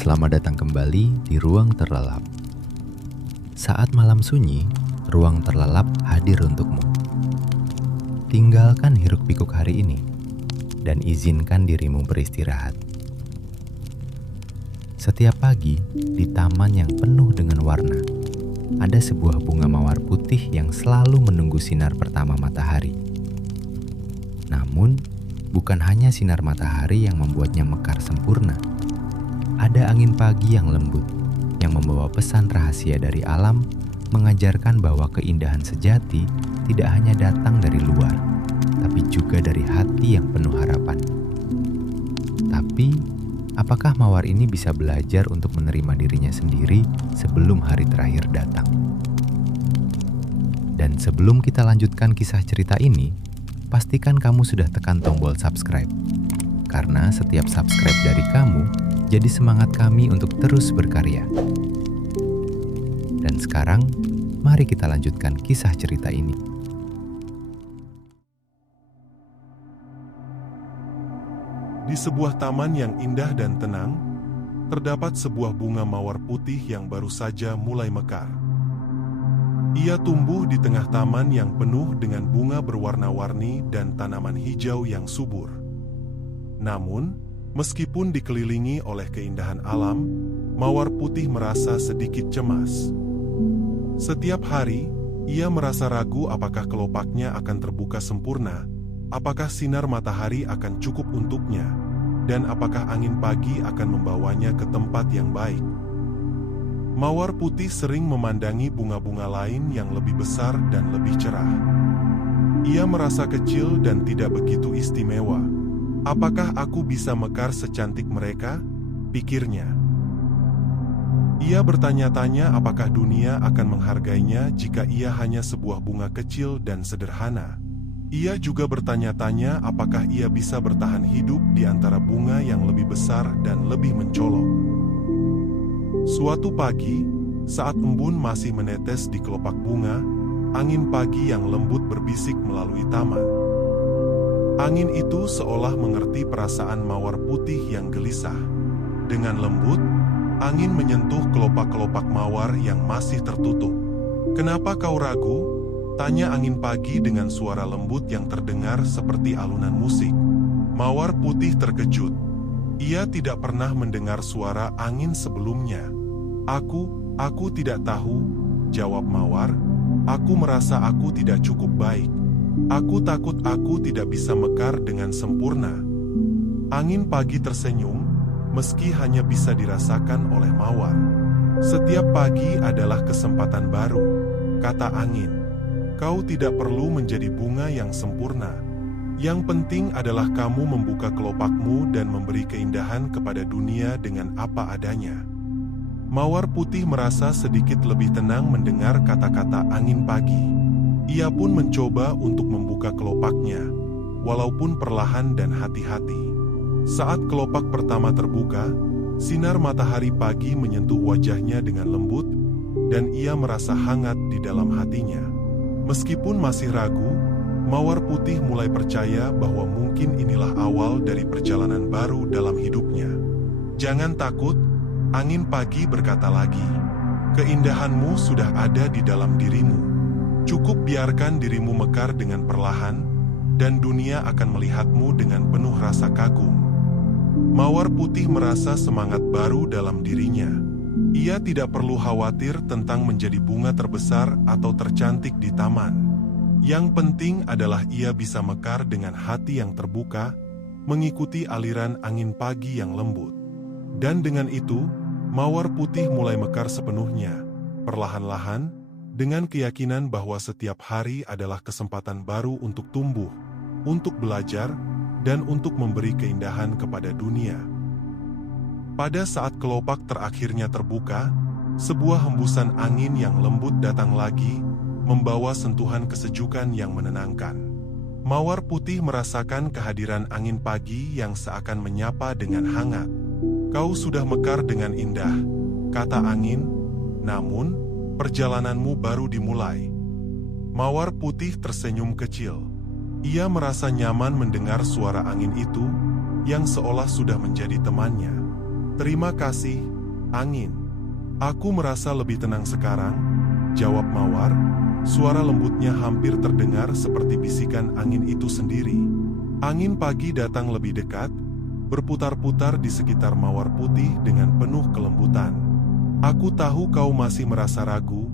Selamat datang kembali di Ruang Terlelap. Saat malam sunyi, Ruang Terlelap hadir untukmu. Tinggalkan hiruk-pikuk hari ini dan izinkan dirimu beristirahat. Setiap pagi, di taman yang penuh dengan warna, ada sebuah bunga mawar putih yang selalu menunggu sinar pertama matahari. Namun, bukan hanya sinar matahari yang membuatnya mekar sempurna. Ada angin pagi yang lembut, yang membawa pesan rahasia dari alam, mengajarkan bahwa keindahan sejati tidak hanya datang dari luar, tapi juga dari hati yang penuh harapan. Tapi, apakah mawar ini bisa belajar untuk menerima dirinya sendiri sebelum hari terakhir datang? Dan sebelum kita lanjutkan kisah cerita ini, pastikan kamu sudah tekan tombol subscribe. Karena setiap subscribe dari kamu jadi semangat kami untuk terus berkarya. Dan sekarang, mari kita lanjutkan kisah cerita ini. Di sebuah taman yang indah dan tenang, terdapat sebuah bunga mawar putih yang baru saja mulai mekar. Ia tumbuh di tengah taman yang penuh dengan bunga berwarna-warni dan tanaman hijau yang subur. Namun, meskipun dikelilingi oleh keindahan alam, mawar putih merasa sedikit cemas. Setiap hari, ia merasa ragu apakah kelopaknya akan terbuka sempurna, apakah sinar matahari akan cukup untuknya, dan apakah angin pagi akan membawanya ke tempat yang baik. Mawar putih sering memandangi bunga-bunga lain yang lebih besar dan lebih cerah. Ia merasa kecil dan tidak begitu istimewa. Apakah aku bisa mekar secantik mereka? Pikirnya. Ia bertanya-tanya apakah dunia akan menghargainya jika ia hanya sebuah bunga kecil dan sederhana. Ia juga bertanya-tanya apakah ia bisa bertahan hidup di antara bunga yang lebih besar dan lebih mencolok. Suatu pagi, saat embun masih menetes di kelopak bunga, angin pagi yang lembut berbisik melalui taman. Angin itu seolah mengerti perasaan mawar putih yang gelisah. Dengan lembut, angin menyentuh kelopak-kelopak mawar yang masih tertutup. "Kenapa kau ragu?" tanya angin pagi dengan suara lembut yang terdengar seperti alunan musik. Mawar putih terkejut. Ia tidak pernah mendengar suara angin sebelumnya. Aku tidak tahu," jawab mawar. "Aku merasa aku tidak cukup baik. Aku takut aku tidak bisa mekar dengan sempurna." Angin pagi tersenyum, meski hanya bisa dirasakan oleh mawar. "Setiap pagi adalah kesempatan baru," kata angin. "Kau tidak perlu menjadi bunga yang sempurna. Yang penting adalah kamu membuka kelopakmu dan memberi keindahan kepada dunia dengan apa adanya." Mawar putih merasa sedikit lebih tenang mendengar kata-kata angin pagi. Ia pun mencoba untuk membuka kelopaknya, walaupun perlahan dan hati-hati. Saat kelopak pertama terbuka, sinar matahari pagi menyentuh wajahnya dengan lembut, dan ia merasa hangat di dalam hatinya. Meskipun masih ragu, mawar putih mulai percaya bahwa mungkin inilah awal dari perjalanan baru dalam hidupnya. "Jangan takut," angin pagi berkata lagi. "Keindahanmu sudah ada di dalam dirimu. Cukup biarkan dirimu mekar dengan perlahan, dan dunia akan melihatmu dengan penuh rasa kagum." Mawar putih merasa semangat baru dalam dirinya. Ia tidak perlu khawatir tentang menjadi bunga terbesar atau tercantik di taman. Yang penting adalah ia bisa mekar dengan hati yang terbuka, mengikuti aliran angin pagi yang lembut. Dan dengan itu, mawar putih mulai mekar sepenuhnya, perlahan-lahan, dengan keyakinan bahwa setiap hari adalah kesempatan baru untuk tumbuh, untuk belajar, dan untuk memberi keindahan kepada dunia. Pada saat kelopak terakhirnya terbuka, sebuah hembusan angin yang lembut datang lagi, membawa sentuhan kesejukan yang menenangkan. Mawar putih merasakan kehadiran angin pagi yang seakan menyapa dengan hangat. "Kau sudah mekar dengan indah," kata angin, "namun perjalananmu baru dimulai." Mawar putih tersenyum kecil. Ia merasa nyaman mendengar suara angin itu, yang seolah sudah menjadi temannya. "Terima kasih," Angin. Aku merasa lebih tenang sekarang, jawab Mawar. Suara lembutnya hampir terdengar seperti bisikan angin itu sendiri. Angin pagi datang lebih dekat, berputar-putar di sekitar Mawar Putih dengan penuh kelembutan. Aku tahu kau masih merasa ragu,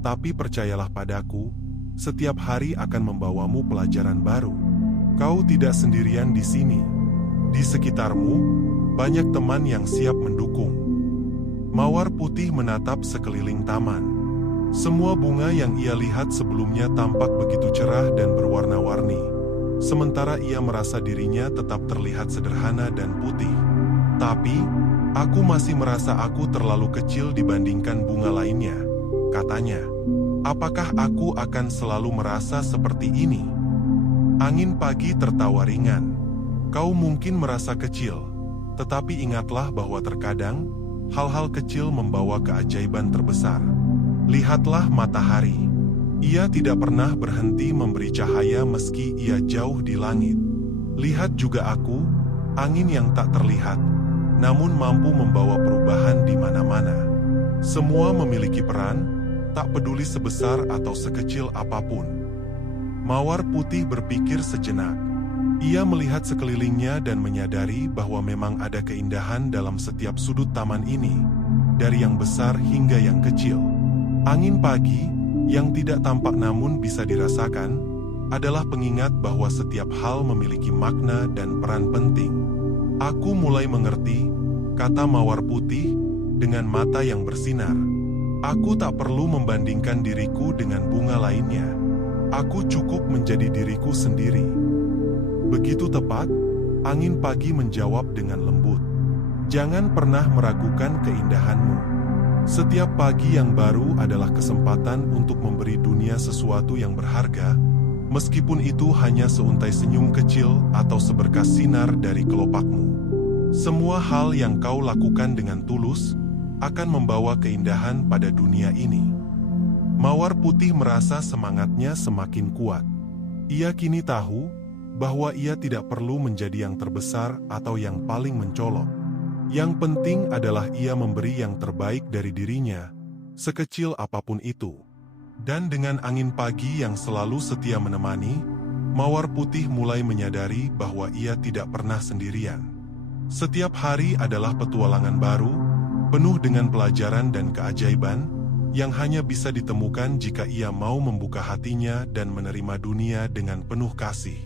tapi percayalah padaku, setiap hari akan membawamu pelajaran baru. Kau tidak sendirian di sini. Di sekitarmu, banyak teman yang siap mendukung. Mawar Putih menatap sekeliling taman. Semua bunga yang ia lihat sebelumnya tampak begitu cerah dan berwarna-warni. Sementara ia merasa dirinya tetap terlihat sederhana dan putih. Tapi, aku masih merasa aku terlalu kecil dibandingkan bunga lainnya, katanya. Apakah aku akan selalu merasa seperti ini? Angin pagi tertawa ringan. Kau mungkin merasa kecil, tetapi ingatlah bahwa terkadang, hal-hal kecil membawa keajaiban terbesar. Lihatlah matahari. Ia tidak pernah berhenti memberi cahaya meski ia jauh di langit. Lihat juga aku, angin yang tak terlihat, namun mampu membawa perubahan di mana-mana. Semua memiliki peran, tak peduli sebesar atau sekecil apapun. Mawar Putih berpikir sejenak. Ia melihat sekelilingnya dan menyadari bahwa memang ada keindahan dalam setiap sudut taman ini, dari yang besar hingga yang kecil. Angin pagi, yang tidak tampak namun bisa dirasakan, adalah pengingat bahwa setiap hal memiliki makna dan peran penting. Aku mulai mengerti, kata Mawar Putih, dengan mata yang bersinar. Aku tak perlu membandingkan diriku dengan bunga lainnya. Aku cukup menjadi diriku sendiri. Begitu tepat, angin pagi menjawab dengan lembut. Jangan pernah meragukan keindahanmu. Setiap pagi yang baru adalah kesempatan untuk memberi dunia sesuatu yang berharga, meskipun itu hanya seuntai senyum kecil atau seberkas sinar dari kelopakmu. Semua hal yang kau lakukan dengan tulus akan membawa keindahan pada dunia ini. Mawar Putih merasa semangatnya semakin kuat. Ia kini tahu bahwa ia tidak perlu menjadi yang terbesar atau yang paling mencolok. Yang penting adalah ia memberi yang terbaik dari dirinya, sekecil apapun itu. Dan dengan angin pagi yang selalu setia menemani, Mawar Putih mulai menyadari bahwa ia tidak pernah sendirian. Setiap hari adalah petualangan baru, penuh dengan pelajaran dan keajaiban, yang hanya bisa ditemukan jika ia mau membuka hatinya dan menerima dunia dengan penuh kasih.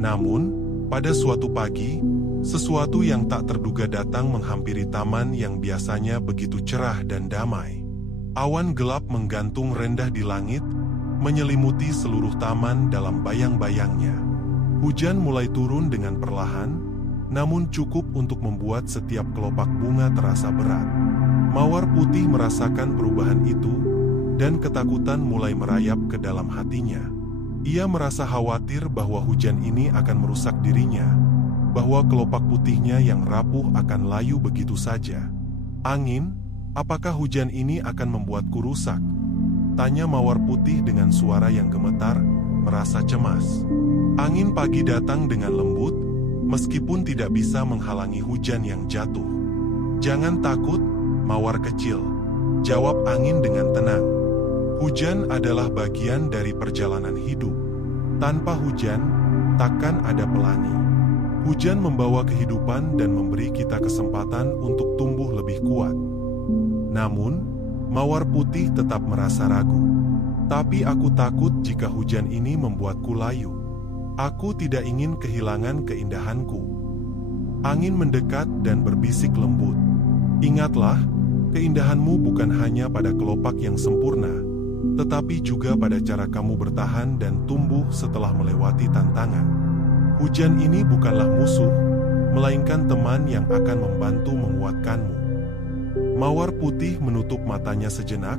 Namun, pada suatu pagi, sesuatu yang tak terduga datang menghampiri taman yang biasanya begitu cerah dan damai. Awan gelap menggantung rendah di langit, menyelimuti seluruh taman dalam bayang-bayangnya. Hujan mulai turun dengan perlahan, namun cukup untuk membuat setiap kelopak bunga terasa berat. Mawar Putih merasakan perubahan itu, dan ketakutan mulai merayap ke dalam hatinya. Ia merasa khawatir bahwa hujan ini akan merusak dirinya, bahwa kelopak putihnya yang rapuh akan layu begitu saja. Angin, apakah hujan ini akan membuatku rusak? Tanya Mawar Putih dengan suara yang gemetar, merasa cemas. Angin pagi datang dengan lembut, meskipun tidak bisa menghalangi hujan yang jatuh. Jangan takut, Mawar kecil, jawab angin dengan tenang. Hujan adalah bagian dari perjalanan hidup. Tanpa hujan, takkan ada pelangi. Hujan membawa kehidupan dan memberi kita kesempatan untuk tumbuh lebih kuat. Namun, Mawar Putih tetap merasa ragu. Tapi aku takut jika hujan ini membuatku layu. Aku tidak ingin kehilangan keindahanku. Angin mendekat dan berbisik lembut. Ingatlah, keindahanmu bukan hanya pada kelopak yang sempurna, tetapi juga pada cara kamu bertahan dan tumbuh setelah melewati tantangan. Hujan ini bukanlah musuh, melainkan teman yang akan membantu menguatkanmu. Mawar Putih menutup matanya sejenak,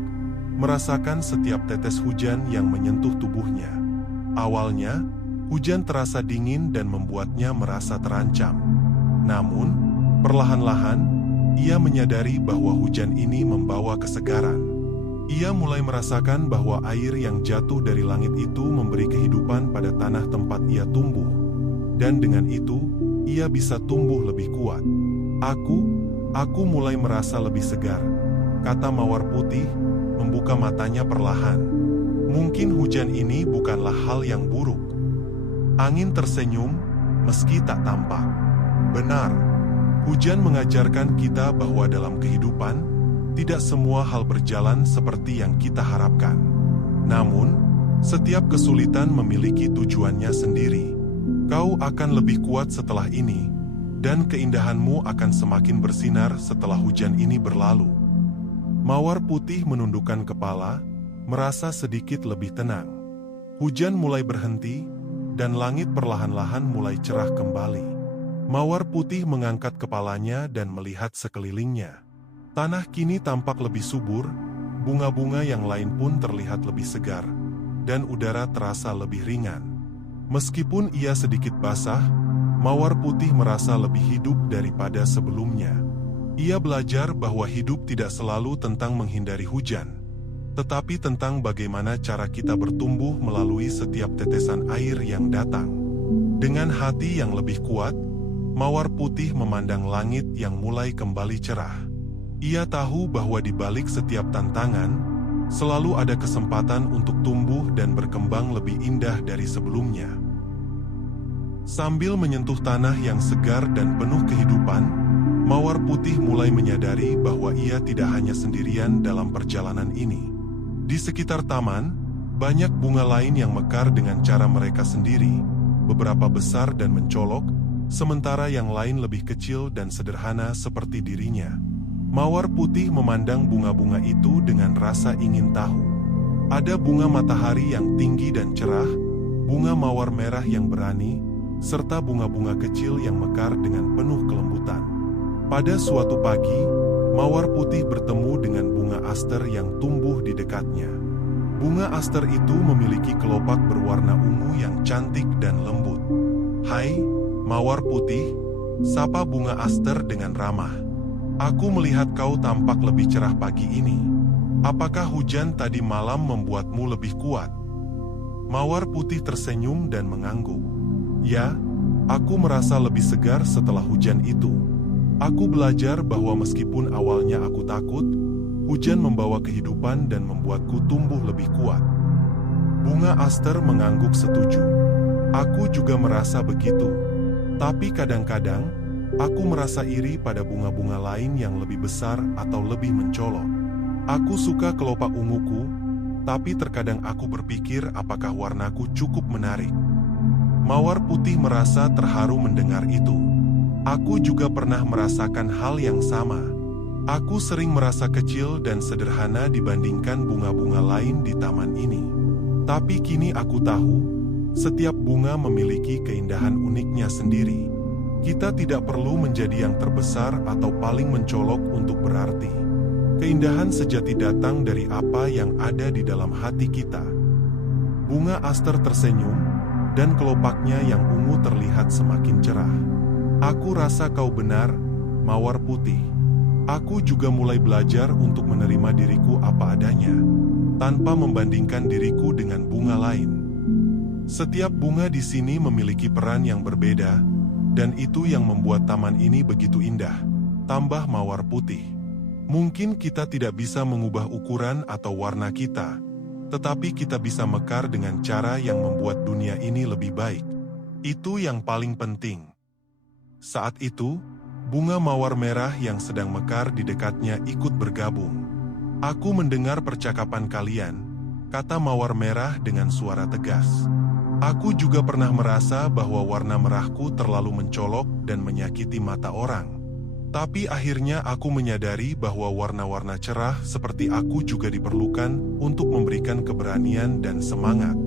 merasakan setiap tetes hujan yang menyentuh tubuhnya. Awalnya, hujan terasa dingin dan membuatnya merasa terancam. Namun, perlahan-lahan, ia menyadari bahwa hujan ini membawa kesegaran. Ia mulai merasakan bahwa air yang jatuh dari langit itu memberi kehidupan pada tanah tempat ia tumbuh. Dan dengan itu, ia bisa tumbuh lebih kuat. Aku, Aku mulai merasa lebih segar, kata Mawar Putih, membuka matanya perlahan. Mungkin hujan ini bukanlah hal yang buruk. Angin tersenyum, meski tak tampak. Benar, hujan mengajarkan kita bahwa dalam kehidupan, tidak semua hal berjalan seperti yang kita harapkan. Namun, setiap kesulitan memiliki tujuannya sendiri. Kau akan lebih kuat setelah ini, dan keindahanmu akan semakin bersinar setelah hujan ini berlalu. Mawar Putih menundukkan kepala, merasa sedikit lebih tenang. Hujan mulai berhenti, dan langit perlahan-lahan mulai cerah kembali. Mawar Putih mengangkat kepalanya dan melihat sekelilingnya. Tanah kini tampak lebih subur, bunga-bunga yang lain pun terlihat lebih segar, dan udara terasa lebih ringan. Meskipun ia sedikit basah, Mawar Putih merasa lebih hidup daripada sebelumnya. Ia belajar bahwa hidup tidak selalu tentang menghindari hujan, tetapi tentang bagaimana cara kita bertumbuh melalui setiap tetesan air yang datang. Dengan hati yang lebih kuat, Mawar Putih memandang langit yang mulai kembali cerah. Ia tahu bahwa di balik setiap tantangan, selalu ada kesempatan untuk tumbuh dan berkembang lebih indah dari sebelumnya. Sambil menyentuh tanah yang segar dan penuh kehidupan, Mawar Putih mulai menyadari bahwa ia tidak hanya sendirian dalam perjalanan ini. Di sekitar taman, banyak bunga lain yang mekar dengan cara mereka sendiri, beberapa besar dan mencolok, sementara yang lain lebih kecil dan sederhana seperti dirinya. Mawar Putih memandang bunga-bunga itu dengan rasa ingin tahu. Ada bunga matahari yang tinggi dan cerah, bunga mawar merah yang berani, serta bunga-bunga kecil yang mekar dengan penuh kelembutan. Pada suatu pagi, Mawar Putih bertemu dengan bunga aster yang tumbuh di dekatnya. Bunga aster itu memiliki kelopak berwarna ungu yang cantik dan lembut. "Hai, Mawar Putih," sapa bunga aster dengan ramah. "Aku melihat kau tampak lebih cerah pagi ini. Apakah hujan tadi malam membuatmu lebih kuat?" Mawar Putih tersenyum dan mengangguk. "Ya, aku merasa lebih segar setelah hujan itu. Aku belajar bahwa meskipun awalnya aku takut, hujan membawa kehidupan dan membuatku tumbuh lebih kuat." Bunga aster mengangguk setuju. "Aku juga merasa begitu. Tapi kadang-kadang, aku merasa iri pada bunga-bunga lain yang lebih besar atau lebih mencolok. Aku suka kelopak unguku, tapi terkadang aku berpikir apakah warnaku cukup menarik." Mawar Putih merasa terharu mendengar itu. "Aku juga pernah merasakan hal yang sama. Aku sering merasa kecil dan sederhana dibandingkan bunga-bunga lain di taman ini. Tapi kini aku tahu, setiap bunga memiliki keindahan uniknya sendiri. Kita tidak perlu menjadi yang terbesar atau paling mencolok untuk berarti. Keindahan sejati datang dari apa yang ada di dalam hati kita." Bunga aster tersenyum, dan kelopaknya yang ungu terlihat semakin cerah. "Aku rasa kau benar, Mawar Putih. Aku juga mulai belajar untuk menerima diriku apa adanya, tanpa membandingkan diriku dengan bunga lain. Setiap bunga di sini memiliki peran yang berbeda, dan itu yang membuat taman ini begitu indah," tambah Mawar Putih. "Mungkin kita tidak bisa mengubah ukuran atau warna kita, tetapi kita bisa mekar dengan cara yang membuat dunia ini lebih baik. Itu yang paling penting." Saat itu, bunga mawar merah yang sedang mekar di dekatnya ikut bergabung. "Aku mendengar percakapan kalian," kata mawar merah dengan suara tegas. "Aku juga pernah merasa bahwa warna merahku terlalu mencolok dan menyakiti mata orang. Tapi akhirnya aku menyadari bahwa warna-warna cerah seperti aku juga diperlukan untuk memberikan keberanian dan semangat."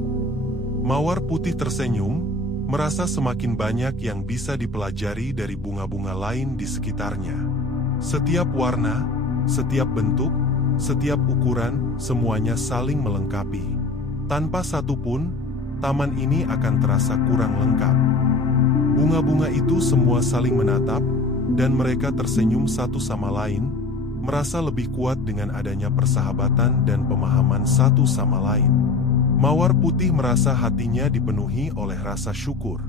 Mawar Putih tersenyum, merasa semakin banyak yang bisa dipelajari dari bunga-bunga lain di sekitarnya. Setiap warna, setiap bentuk, setiap ukuran, semuanya saling melengkapi. Tanpa satu pun, taman ini akan terasa kurang lengkap. Bunga-bunga itu semua saling menatap, dan mereka tersenyum satu sama lain, merasa lebih kuat dengan adanya persahabatan dan pemahaman satu sama lain. Mawar Putih merasa hatinya dipenuhi oleh rasa syukur.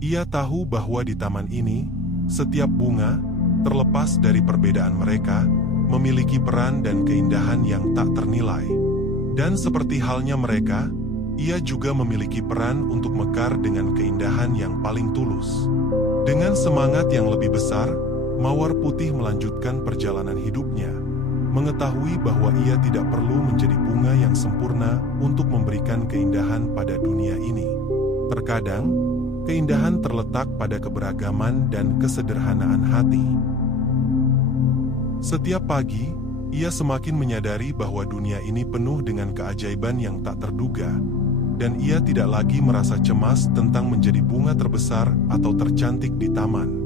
Ia tahu bahwa di taman ini, setiap bunga, terlepas dari perbedaan mereka, memiliki peran dan keindahan yang tak ternilai. Dan seperti halnya mereka, ia juga memiliki peran untuk mekar dengan keindahan yang paling tulus. Dengan semangat yang lebih besar, Mawar Putih melanjutkan perjalanan hidupnya, mengetahui bahwa ia tidak perlu menjadi bunga yang sempurna untuk memberikan keindahan pada dunia ini. Terkadang, keindahan terletak pada keberagaman dan kesederhanaan hati. Setiap pagi, ia semakin menyadari bahwa dunia ini penuh dengan keajaiban yang tak terduga, dan ia tidak lagi merasa cemas tentang menjadi bunga terbesar atau tercantik di taman.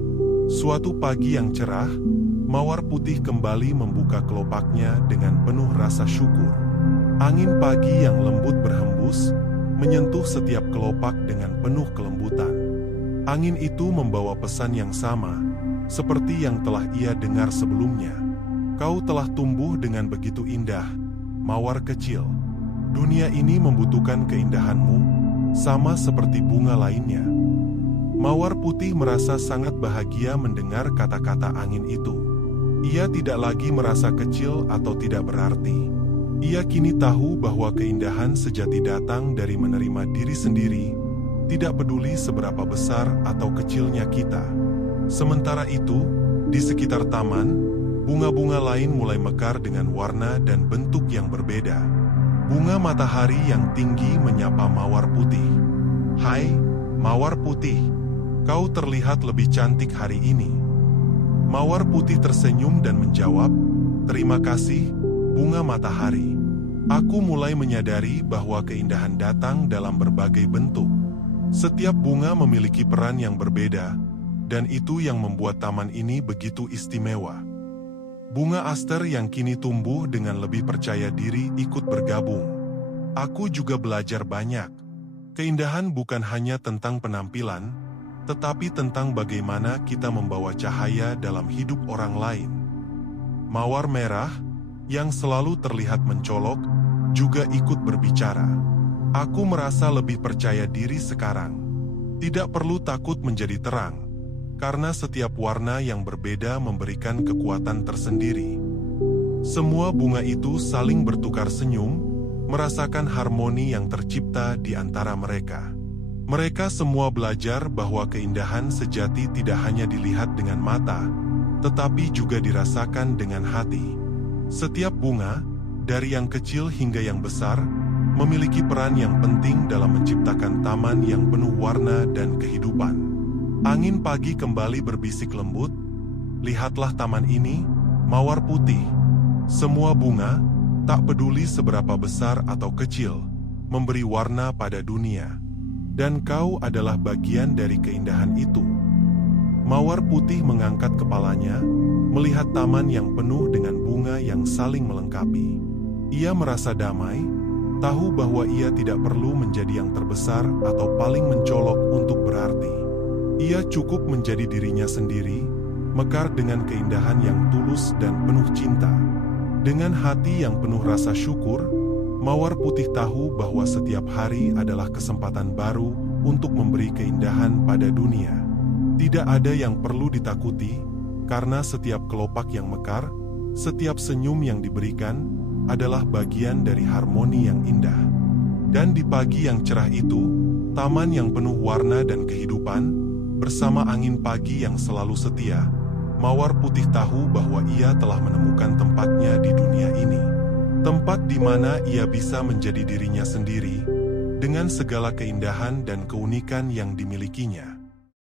Suatu pagi yang cerah, Mawar Putih kembali membuka kelopaknya dengan penuh rasa syukur. Angin pagi yang lembut berhembus, menyentuh setiap kelopak dengan penuh kelembutan. Angin itu membawa pesan yang sama, seperti yang telah ia dengar sebelumnya. Kau telah tumbuh dengan begitu indah, mawar kecil. Dunia ini membutuhkan keindahanmu, sama seperti bunga lainnya. Mawar Putih merasa sangat bahagia mendengar kata-kata angin itu. Ia tidak lagi merasa kecil atau tidak berarti. Ia kini tahu bahwa keindahan sejati datang dari menerima diri sendiri, tidak peduli seberapa besar atau kecilnya kita. Sementara itu, di sekitar taman, bunga-bunga lain mulai mekar dengan warna dan bentuk yang berbeda. Bunga matahari yang tinggi menyapa Mawar Putih. "Hai, Mawar Putih, kau terlihat lebih cantik hari ini." Mawar Putih tersenyum dan menjawab, "Terima kasih, bunga matahari. Aku mulai menyadari bahwa keindahan datang dalam berbagai bentuk. Setiap bunga memiliki peran yang berbeda, dan itu yang membuat taman ini begitu istimewa." Bunga aster yang kini tumbuh dengan lebih percaya diri ikut bergabung. "Aku juga belajar banyak. Keindahan bukan hanya tentang penampilan, tetapi tentang bagaimana kita membawa cahaya dalam hidup orang lain." Mawar merah, yang selalu terlihat mencolok, juga ikut berbicara. "Aku merasa lebih percaya diri sekarang. Tidak perlu takut menjadi terang, karena setiap warna yang berbeda memberikan kekuatan tersendiri." Semua bunga itu saling bertukar senyum, merasakan harmoni yang tercipta di antara mereka. Mereka semua belajar bahwa keindahan sejati tidak hanya dilihat dengan mata, tetapi juga dirasakan dengan hati. Setiap bunga, dari yang kecil hingga yang besar, memiliki peran yang penting dalam menciptakan taman yang penuh warna dan kehidupan. Angin pagi kembali berbisik lembut, "Lihatlah taman ini, Mawar Putih. Semua bunga, tak peduli seberapa besar atau kecil, memberi warna pada dunia. Dan kau adalah bagian dari keindahan itu." Mawar Putih mengangkat kepalanya, melihat taman yang penuh dengan bunga yang saling melengkapi. Ia merasa damai, tahu bahwa ia tidak perlu menjadi yang terbesar atau paling mencolok untuk berarti. Ia cukup menjadi dirinya sendiri, mekar dengan keindahan yang tulus dan penuh cinta. Dengan hati yang penuh rasa syukur, Mawar Putih tahu bahwa setiap hari adalah kesempatan baru untuk memberi keindahan pada dunia. Tidak ada yang perlu ditakuti, karena setiap kelopak yang mekar, setiap senyum yang diberikan, adalah bagian dari harmoni yang indah. Dan di pagi yang cerah itu, taman yang penuh warna dan kehidupan, bersama angin pagi yang selalu setia, Mawar Putih tahu bahwa ia telah menemukan tempatnya di dunia ini. Tempat di mana ia bisa menjadi dirinya sendiri, dengan segala keindahan dan keunikan yang dimilikinya.